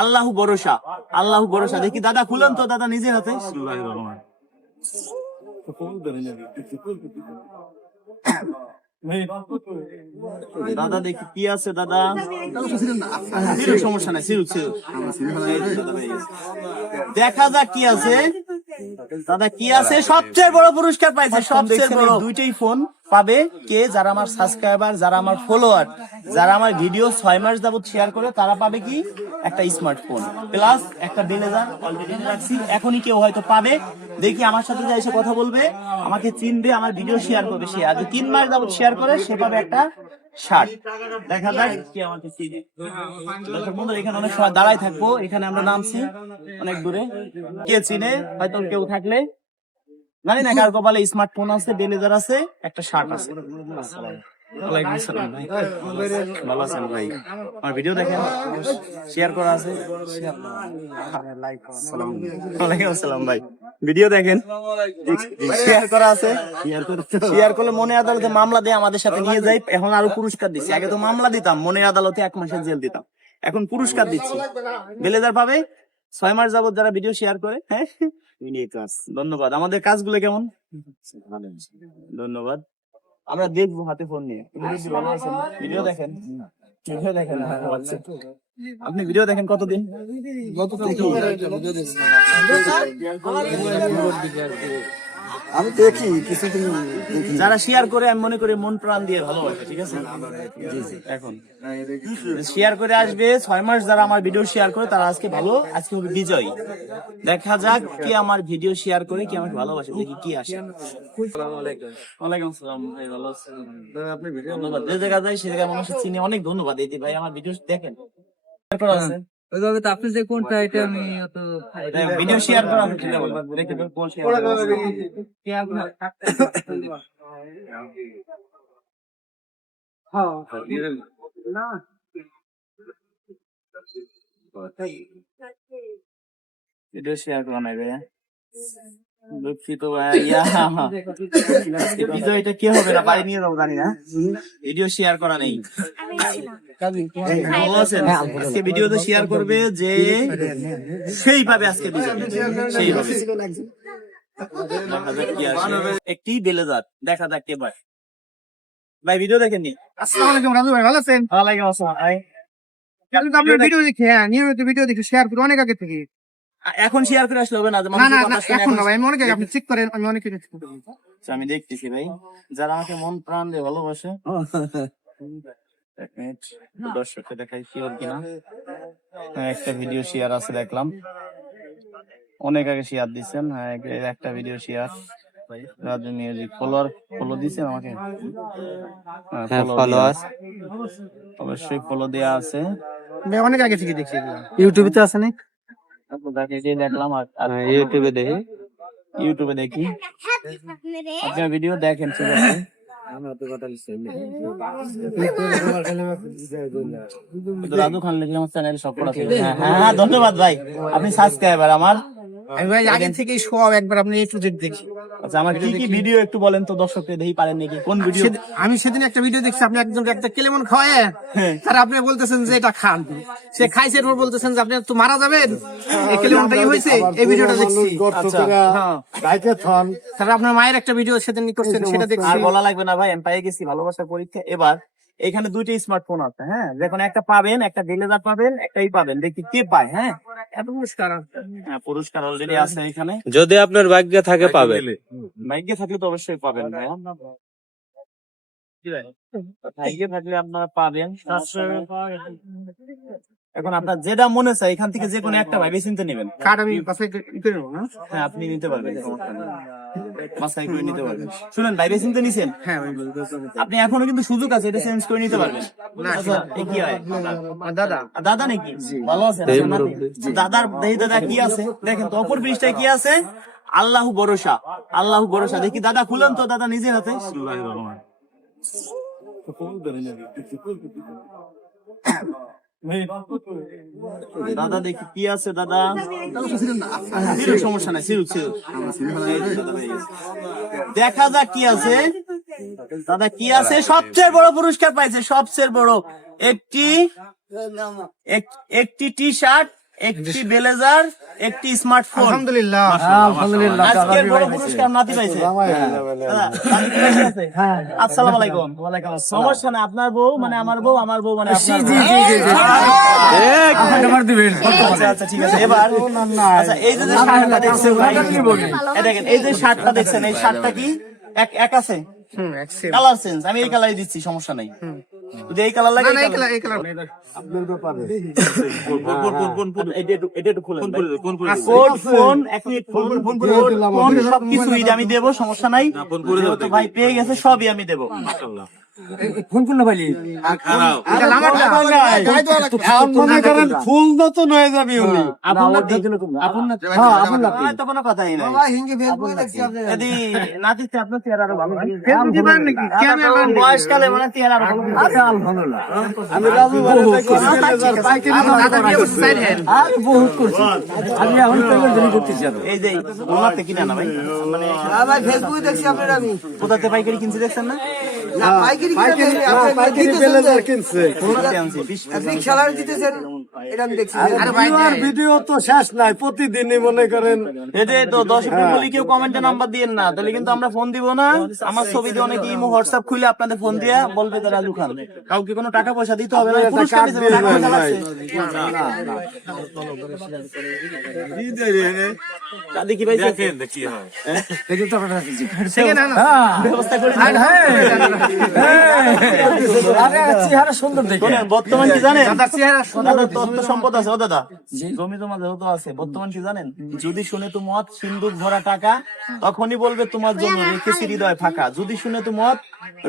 আল্লাহু ভরসা, আল্লাহু ভরসা। দেখি দাদা খুলেন তো দাদা নিজের হাতে। দাদা দেখি কি আছে দাদা। সমস্যা নাই, দেখা যাক কি আছে দাদা, কি আছে। সবচেয়ে বড় পুরস্কার পাইছে, সবচেয়ে বড়। দুইটাই ফোন পাবে কে? যারা আমার সাবস্ক্রাইবার, যারা আমার ফলোয়ার, যারা আমার ভিডিও 6 মাস যাবত শেয়ার করে, তারা পাবে কি একটা স্মার্টফোন প্লাস একটা ব্লেজার অলরেডি রাখছি। এখনই কেউ হয়তো পাবে। দেখি আমার সাথে যা এসে কথা বলবে, আমাকে চিনবে, আমার ভিডিও শেয়ার করবে, সে আজ 3 মাস যাবত শেয়ার করে, সে পাবে একটা শার্ট। দেখা যাক কি আমাকে চিনে। দর্শক বন্ধুরা, এখানে অনেক সময় দাঁড়ায় থাকবো, এখানে আমরা নামছি অনেক দূরে। কে চিনে হয়তো কেউ থাকলে, জানি না কার কপালে স্মার্টফোন আছে, ব্লেজার আছে, একটা শার্ট আছে। ওয়ালাইকুম আসসালাম ভাই, ভালো আছেন ভাই? আমার ভিডিও দেখেন, শেয়ার করা আছে। ওয়ালাইকুম আসসালাম ভাই, ভিডিও দেখেন, শেয়ার করা আছে। শেয়ার করলে মনে আদালতে মামলা দিয়ে আমাদের সাথে নিয়ে যাই। এখন আরো পুরস্কার দিচ্ছি। আগে তো মামলা দিতাম, মনে আদালতে 1 মাসের জেল দিতাম, এখন পুরস্কার দিচ্ছি। ব্লেজার পাবে 6 মাস যাবত যারা ভিডিও শেয়ার করে। হ্যাঁ, ধন্যবাদ। আমাদের কাজগুলো কেমন? ধন্যবাদ। আমরা দেখবো হাতে ফোন নিয়ে। ভালো আছেন? ভিডিও দেখেন, ভিডিও দেখেন। আপনি ভিডিও দেখেন কতদিন? আমি দেখি কিছুদিন। যারা শেয়ার করে আমি মনে করি মন প্রাণ দিয়ে ভালোবাসে, ঠিক আছে? এখন শেয়ার করে আসবে 6 মাস যারা আমার ভিডিও শেয়ার করে, তারা আজকে ভালো, আজকে হবে বিজয়ী। দেখা যাক কি আমার ভিডিও শেয়ার করে, কি আমাকে ভালোবাসে, দেখি কি আসে। ওয়ালাইকুম আসসালাম ভাই, ভালো আছেন? আপনি ভিডিও ধন্যবাদ। যে জায়গা যাই সে জায়গায় মানুষ চিনি, অনেক ধন্যবাদ। এই যে ভাই আমার ভিডিও দেখেন, আছে ওইভাবে তো আপনি যে কোনটা, এটা আমি অত ভিডিও শেয়ার করা আছে, সেটা বলবো। দেখে কোন শেয়ার ভিডিও শেয়ার করা নাই ভাইয়া, দুঃখিত ভাইয়া। এটা কি হবে না, বাড়ি নিয়ে যাবো জানি না। ভিডিও শেয়ার করা নেই। আজকে ভিডিও তো শেয়ার করবে যে সেই পাবে আজকে সেই হবে। একটি ব্লেজার, দেখা যাক কে ভাই। ভাই ভিডিও দেখেননি? আসসালামু আলাইকুম রাজু ভাই, ভালো আছেন? ওয়ালাইকুম আসসালাম ভাই। আপনার ভিডিও দেখি, হ্যাঁ নিয়মিত ভিডিও দেখি, শেয়ার করি অনেক আগে থেকে। এখন শেয়ার করে আসলে হবে না? না না না, এখন না ভাই, আমি অনেক আগে, আপনি চেক করেন, আমি অনেক আগে। আমি দেখতেছি ভাই, যারা আমাকে মন প্রাণ দিয়ে ভালোবাসে। দর্শককে দেখাই শিওর কিনা। একটা ভিডিও শেয়ার আছে দেখলাম, অনেক আগে শেয়ার দিচ্ছেন। হ্যাঁ, একটা video share Raju music follow দিচ্ছেন আমাকে। অবশ্যই ফলো দেয়া আছে, অনেক আগে থেকে দেখছি। ইউটিউবে তো আছে না? দেখলাম, ইউটিউবে দেখি, ইউটিউবে দেখি আপনার ভিডিও দেখেন, ঠিক আছে? রাজু খান লিখলে আমার চ্যানেল সব করা। হ্যাঁ ধন্যবাদ ভাই, আপনি সাবস্ক্রাইবার আমার। আমি ভাই আগে থেকে সব একবার আপনি এই প্রজেক্ট দেখি। আচ্ছা, আমার কি কি ভিডিও একটু বলেন তো, দর্শকদের দেখি পারেন নাকি? কোন ভিডিও? আমি সেদিন একটা ভিডিও দেখছি, আপনি একজনকে একটা কেলেমন খাওয়ায়, আর আপনি বলতেছেন যে এটা খান, সে খাইছে, এরপর বলতেছেন যে আপনি তো মারা যাবেন, এই কেলেমনটাই হয়েছে। এই ভিডিওটা দেখছি। আচ্ছা, তারপর আপনার মায়ের একটা ভিডিও সেদিন করছেন, সেটা দেখছি। আর বলা লাগবে না ভাই, আমি পাই গেছি ভালোবাসার পরীক্ষা। এবার এখানে 2টা স্মার্টফোন আছে, হ্যাঁ, যখন একটা পাবেন, একটা ব্লেজার পাবেন, একটাই পাবেন, দেখি কে পায়। হ্যাঁ, এত পুরস্কার, হ্যাঁ পুরস্কার অলরেডি আছে এখানে। যদি আপনার ভাগ্যে থাকে পাবেন, ভাগ্যে থাকলে তো অবশ্যই পাবেন ভাই, ভাগ্যে থাকলে আপনারা পাবেন। এখন আপনার যেটা মনে চায় এখান থেকে যে কোনো একটা ভাবে চিন্তা নেবেন। কার্ড আমি বাছাই করে নেব না? হ্যাঁ, আপনি নিতে পারবেন, বাছাই করে নিতে পারবেন। শুনেন, ভাইবে চিন্তা নিছেন? হ্যাঁ, আপনি এখনো কিন্তু সুযোগ আছে, এটা চেঞ্জ করে নিতে পারবেন। আচ্ছা, কি হয় দাদা? দাদা নাকি? ভালো আছে দাদার? দাদা কি আছে দেখেন তো, অপর পৃষ্ঠায় কি আছে? আল্লাহু ভরসা, আল্লাহু ভরসা। দেখি দাদা খুলেন তো দাদা নিজের হাতে। দাদা দেখি কি আছে দাদা। সমস্যা নাই, দেখা যাক কি আছে দাদা, কি আছে। সবচেয়ে বড় পুরস্কার পাইছে, সবচেয়ে বড় একটি টি শার্ট একটি ব্লেজার, একটি স্মার্টফোন। আলহামদুলিল্লাহ। আজকের বড় পুরস্কার নাতি পাইছে। দাদা, নাতি কি পাইছে? আসসালামু আলাইকুম। সমস্যা না, আপনার বউ মানে আমার বউ, আমার বউ মানে আপনার বউ। আচ্ছা আচ্ছা ঠিক আছে। এবার আচ্ছা এই যে শার্টটা দেখছেন ভাই, এই দেখেন এই যে শার্টটা দেখছেন, এই শার্টটা কি এক আছে? কালার চেঞ্জ, আমি এই কালারই দিচ্ছি, সমস্যা নাই। যদি এই কালার লাগে কোড ফোন সবকিছু আমি দেবো, সমস্যা নাই। যেহেতু ভাই পেয়ে গেছে সবই আমি দেবো। ফুল নতুন হয়ে যাবে উনি। তো কোনো কথাই নাই। যদি নাতিতে আপনার চেহারা আরো ভালো হয়। বয়সকালে মানে চেহারা আরো ভালো হয়। আমি রাজু বহুত করছি। আমি এখন করতেছি। এই যে ওনাতে কিনা না ভাই, মানে ফেসবুকে দেখছি আপনার আমি কোথাতে পাইকারি কিনছি দেখছেন না? পাইকারি কিনছে কোথাতে আনছি? 20 আপনি খেলার জিতেছেন এটা আমি দেখছি ভিডিও তো শেষ নাই, প্রতিদিনই মনে করেন। এতে তো 10 এপ্রিল বলি কেউ কমেন্টে নাম্বার দিয়েন না, তাহলে কিন্তু আমরা ফোন দিব না। আমার ছবি দিয়ে অনেকে ইমো হোয়াটসঅ্যাপ খুলে আপনাদের ফোন দিয়ে বলবে যে রাজু খান। কাউকে কোনো টাকা পয়সা দিতে হবে না, পুরস্কার দিতে টাকা পয়সা লাগছে। দাদি কি ভাই দেখি হয় ব্যবস্থা করে চেহারা সুন্দর দেখে। শোনেন, বর্তমান কি জানেন? দাদার তথ্য সম্পদ আছে। ও দাদা, জমি জমা যেহেতু আছে, বর্তমান কি জানেন? যদি শুনে তো মত সিন্ধুক ভরা টাকা, তখনই বলবে তোমার জন্য রেখেছি হৃদয় ফাঁকা। যদি শুনে তো মত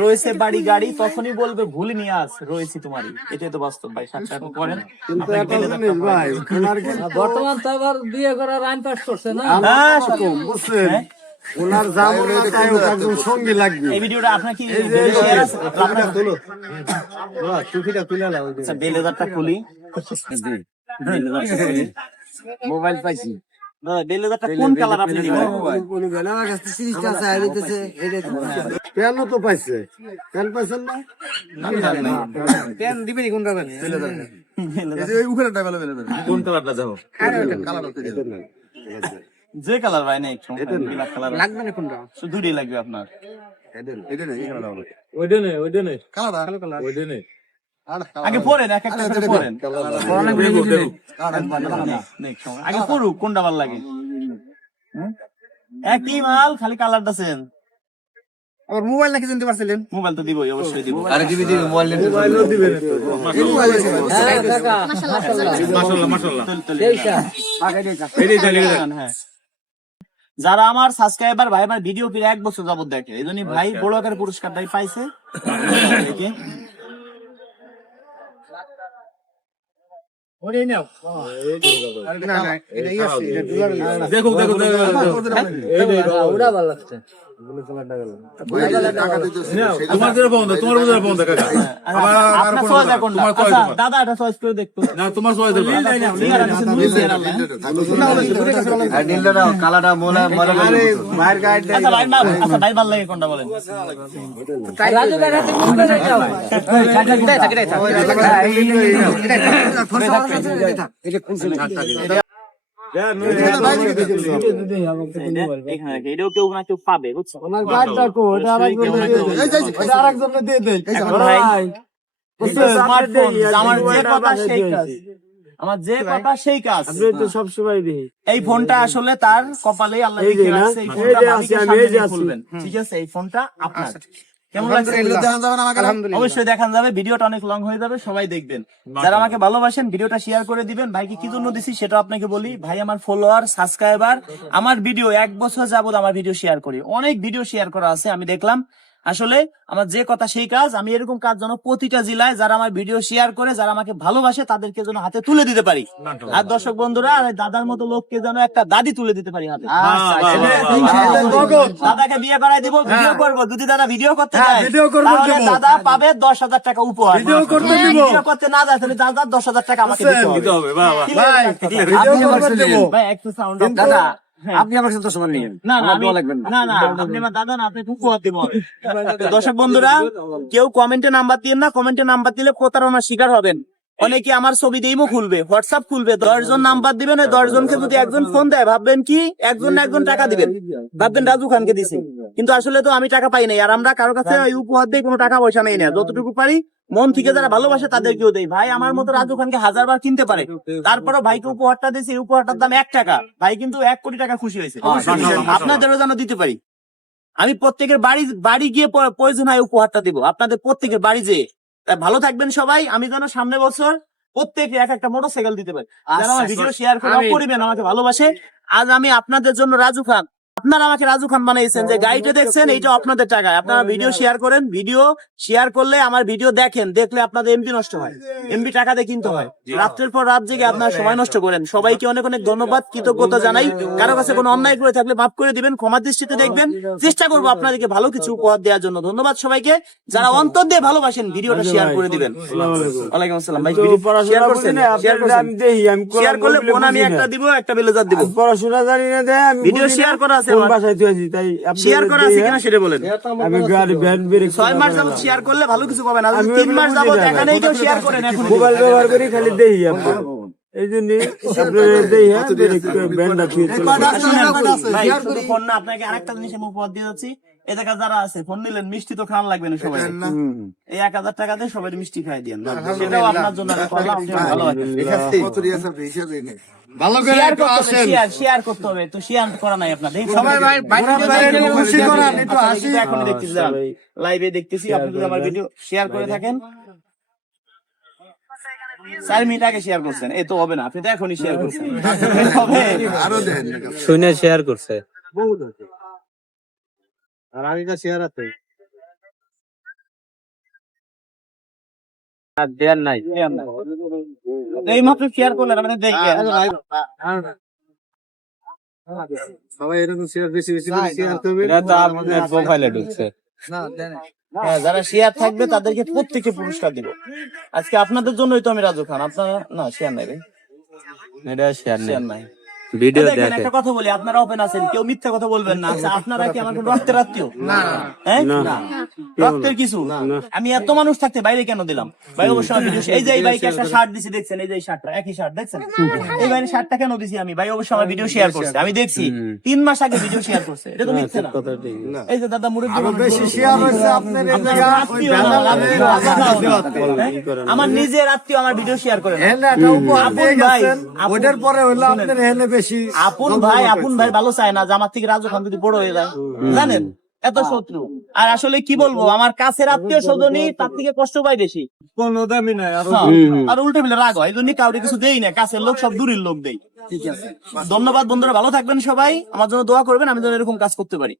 রয়েছে বাড়ি গাড়ি, তখনই বলবে ভুলে নিয়ে আস রয়েছি তোমারই। এটাই তো বাস্তব ভাই। সাক্ষাৎ করেন। কিন্তু একটা জিনিস ভাই, ওনার বর্তমান তো আবার বিয়ে করার আইন পাস করছে না। হ্যাঁ, বুঝছেন, ওনার যাবো না তাই ওর একজন সঙ্গী লাগবে। এই ভিডিওটা আপনার কি বেলেজারটা খুলি, মোবাইল পাইছি। বেলেজারটা কোন কালার আপনি দিবেন? আমার কাছে সিরিজটা আছে আর দিতেছে এটা প্যানও তো পাইছে, প্যান পাইছেন না? পেন দিবেনি কোন দাদা? কোন কালারটা যাবো? যে কালার ভাই নাই, কালার লাগবে না কোনটা? শুধু দুটোই লাগবে আপনার। আগে পড়েন, এক একটা করে পড়েন। আগে পড়ুক কোনটা ভালো লাগে। একই মাল, খালি কালারটা চেঞ্জ। আবার মোবাইল নাকি জানতে পারছিলেন? মোবাইল তো দিবই, অবশ্যই দিব। হ্যাঁ, যারা আমার সাবস্ক্রাইবার ভাই আমার ভিডিও ফিরে 1 বছর যাবত দেখে, এই জন্য ভাই বড় আকারের পুরস্কারটাই পাইছে। দেখে ওরা ভালো লাগছে। আপনার চয়েস কোনটা? আচ্ছা দাদা, এটা চয়েস করে দেখতো। আচ্ছা ভাই ভালো লাগে কোনটা বলেন? রাজু ভাই হাতে মুম্বাই যাও। এটাও কেউ না কেউ পাবে, বুঝছো? ওনার গাড়িটা কো, এটা আরেকজনে দিয়ে দেয়। এখন ভাই স্মার্টফোন, আমার যে কথা সেই কাজ, আমার যে কথা সেই কাজ। সবসময় দিই। এই ফোনটা আসলে তার কপালে আল্লাহ লিখে রাখছে। এই ফোনটা মালিকের সামনে নিয়ে খুলবেন, ঠিক আছে? এই ফোনটা আপনার। কেমন লাগছে? অবশ্যই দেখান যাবে। ভিডিওটা অনেক লং হয়ে যাবে, সবাই দেখবেন। যারা আমাকে ভালোবাসেন ভিডিওটা শেয়ার করে দিবেন। ভাইকে কি জন্য দিছি সেটা আপনাকে বলি। ভাই আমার ফলোয়ার, সাবস্ক্রাইবার, আমার ভিডিও 1 বছর যাবত আমার ভিডিও শেয়ার করি। অনেক ভিডিও শেয়ার করা আছে, আমি দেখলাম। আসলে আমার যে কথা সেই কাজ। আমি এরকম কাজ যেন প্রতিটা জেলায় যারা আমার ভিডিও শেয়ার করে, যারা আমাকে ভালোবাসে, তাদেরকে যেন হাতে তুলে দিতে পারি। আর দর্শক বন্ধুরা, আর দাদার মতো লোককে যেন একটা দাদি তুলে দিতে পারি হাতে। দাদাকে বিয়ে করাই দিব, ভিডিও করবো। যদি দাদা ভিডিও করতে চায় তাহলে দাদা পাবে 10,000 টাকা উপহার। ভিডিও করতে না যায় তাহলে দাদা 10,000 টাকা আমাকে দিতে হবে। ভাই একটু সাউন্ড দাদা, আপনি আমার সাথে সমান নিয়েন। না না আপনি আমার দাদা না, আপনি উপহার দিব। দর্শক বন্ধুরা, কেউ কমেন্টে নাম্বার দিন না। কমেন্টে নাম্বার দিলে প্রতারণার শিকার হবেন। অনেকে আমার ছবি দিয়েও খুলবে, হোয়াটসঅ্যাপ খুলবে, 10 জন নাম্বার দিবেন, ওই 10 জনকে যদি একজন ফোন দেয় ভাববেন কি একজন না একজন টাকা দিবেন, ভাববেন রাজু খানকে দিছে, কিন্তু আসলে তো আমি টাকা পাই নাই। আর আমরা কারোর কাছে ওই উপহার দিয়ে কোনো টাকা পয়সা নেই না, যতটুকু পারি মন থেকে যারা ভালোবাসে তাদেরকেও দেই। ভাই আমার মতো রাজু খানকে 1000 বার কিনতে পারে, তারপরও ভাইকে উপহারটা দিয়েছে, এই উপহারটার দাম 1 টাকা, ভাই কিন্তু 1 কোটি টাকা খুশি হয়েছে। আপনাদেরও যেন দিতে পারি। আমি প্রত্যেকের বাড়ি গিয়ে প্রয়োজন হয় উপহারটা দিব, আপনাদের প্রত্যেকের বাড়ি যেয়ে। তাই ভালো থাকবেন সবাই। আমি যেন সামনে বছর প্রত্যেকে একটা মোটরসাইকেল দিতে পারি, যারা আমার ভিডিও শেয়ার করে পরিবেন, আমাকে ভালোবাসে। আজ আমি আপনাদের জন্য রাজু খান, আপনারা আমাকে রাজু খান বানাইছেন, যে গাড়িটা দেখছেন এইটা আপনাদের টাকায়। আপনারা ভিডিও শেয়ার করেন, ভিডিও শেয়ার করলে আমার ভিডিও দেখেন, দেখলে আপনাদের এমবি নষ্ট হয়, এমবি টাকা দিয়ে কিনতে হয়। রাত্রের পর রাত জেগে আপনারা সময় নষ্ট করেন। সবাইকে অনেক অনেক ধন্যবাদ, কৃতজ্ঞতা জানাই। কারো কাছে কোনো অন্যায় করে থাকলে মাফ করে দিবেন, ক্ষমা দৃষ্টিতে দেখবেন। চেষ্টা করবো আপনাদেরকে ভালো কিছু উপহার দেওয়ার জন্য। ধন্যবাদ সবাইকে, যারা অন্তর দিয়ে ভালোবাসেন ভিডিওটা শেয়ার করে দিবেন। ওয়ালাইকুম আসসালাম ভাই, শেয়ার করছেন, শেয়ার করলে ফোন আমি একটা দিব, একটা বেলেজার দিব। পড়াশোনা জানি না দেয়, আমি ভিডিও শেয়ার করা আছে, কোন বাসায় তুই তাই শেয়ার করা আছে কিনা সেটা বলেন। আমি গাড়ি ভ্যান ব্রেক 6 মাস যাবত শেয়ার করলে ভালো কিছু পাবেন, আর 3 মাস যাবত এখানেই কেউ শেয়ার করেন এখন। মোবাইল ব্যবহার করি খালি দেই আপনার, এই জন্য আপনার দেই। হ্যাঁ ব্যান্ডটা ফিরে ভাই শুধু ফোন না, আপনাকে আরেকটা জিনিস আমি উপহার দিয়ে যাচ্ছি। এই জায়গা যারা আছে ফোন নিলেন, মিষ্টি তো খাওয়ান লাগবে না সবাই, এই 1000 টাকা দিয়ে সবাই মিষ্টি খাই দিয়েন, সেটাও আপনার জন্য আমি করলাম। আপনি ভালো আছেন, ভালো করে একটু আসেন, শেয়ার করতে হবে, তো শেয়ার করা নাই আপনাদের সবাই ভাই খুশি করান, একটু হাসি। এখন দেখতেছি, লাইভে দেখতেছি, আপনি যদি আমার ভিডিও শেয়ার করে থাকেন, 4 মিনিট আগে শেয়ার করছেন, এই তো হবে না, আপনি তো এখনই শেয়ার করছেন, হবে আরো দেন, শুনে শেয়ার করছে। আর আমি তো শেয়ার আছে আর দেয়ার নাই। এই মাত্র শেয়ার করলেন, মানে দেখে সবাই এরকম শেয়ার বেশি বেশি করে শেয়ার করবে। এটা তো আপনার প্রোফাইলে ঢুকছে। হ্যাঁ, যারা শেয়ার থাকবে তাদেরকে প্রত্যেকে পুরস্কার দিব। আজকে আপনাদের জন্যই তো আমি রাজু খান, আপনারা না শেয়ার নেবে, এটা শেয়ার নেই, শেয়ার নাই। ভিডিও দেখেন, দেখে। একটা কথা বলি, আপনারা ওপেন আছেন, কেউ মিথ্যা কথা বলবেন না। আচ্ছা, আপনারা কি আমার কোনো রক্তের আত্মীয়? হ্যাঁ? রক্তের কিছু আমি এত মানুষ থাকতে বাইরে কেন দিলাম? ভাই অবশ্যই আমার ভিডিও, এই যে এই ভাইকে একটা শার্ট দিছি দেখছেন, এই যে এই শার্টটা, একই শার্ট দেখছেন, এই ভাইয়ের শার্টটা কেন দিছি আমি? ভাই অবশ্যই আমার ভিডিও শেয়ার করছে, আমি দেখছি 3 মাস আগে ভিডিও শেয়ার করছে, এটা তো মিথ্যা না। এই যে দাদা মুরব্বি বেশি শেয়ার হচ্ছে আপনার এই জায়গা ওই আমার নিজের আত্মীয় আমার ভিডিও শেয়ার করে না। একটা উপহার দিয়ে আপন ভাই, গেছেন, ওটার পরে হলো আপনার এখানে বেশি আপন ভাই ভালো চায় না যে আমার থেকে রাজু খান যদি বড় হয়ে যায়, জানেন, এত শত্রু। আর আসলে কি বলবো, আমার কাছের আত্মীয় স্বজনই তার থেকে কষ্ট পায় বেশি, কোনো দামি নাই। আর উল্টে মিলে রাগ হয়, এই জন্য কাউকে কিছু দেই না, কাছের লোক সব দূরের লোক দেই। ঠিক আছে, ধন্যবাদ বন্ধুরা, ভালো থাকবেন সবাই, আমার জন্য দোয়া করবেন, আমি যেন এরকম কাজ করতে পারি।